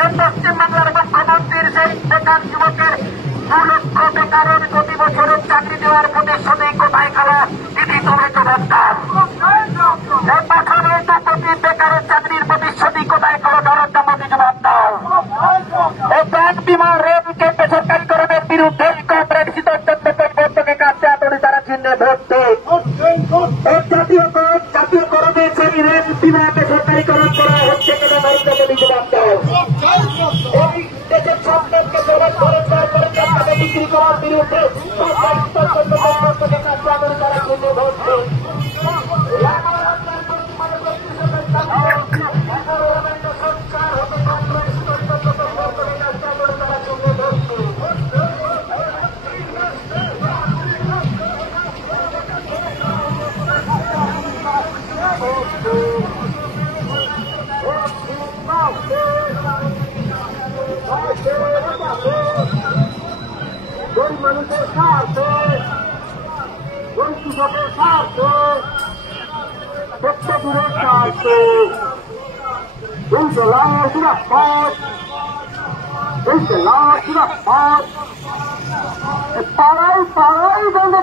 এই পশ্চিমবাংলার মুখ্যমন্ত্রীর সেই বেকার যুবকের 2 লক্ষ বেকারের প্রতি বছরের চাকরি দেওয়ার প্রতিশ্রুতি কোথায় গেল? দিদি তুমি তো বলতাম এই পাঠানোর প্রতি বেকারের চাকরির প্রতিশ্রুতি কোথায় গেল? নরেন্দ্র মোদী জবাব দাও। এই ব্যাংক বিমা রেলকে বেসরকারীকরণের বিরুদ্ধে কংগ্রেস শীতকে কাটতে আতরি তারা চিহ্নে ভোট দেয়। জাতীয়করণে সেই রেল বিমা বেসরকারীকরণ করা হচ্ছে কেন? নরেন্দ্র মোদী জবাব দাও। এই দেশের সম্পদকে বিক্রি করার বিরুদ্ধে তারা চিহ্নে ভোট দেয়। গরিব মানুষের স্বার্থে, গরিব কৃষকের স্বার্থে, প্রত্যেকের স্বার্থে পাড়াই পাড়াই বন্ধ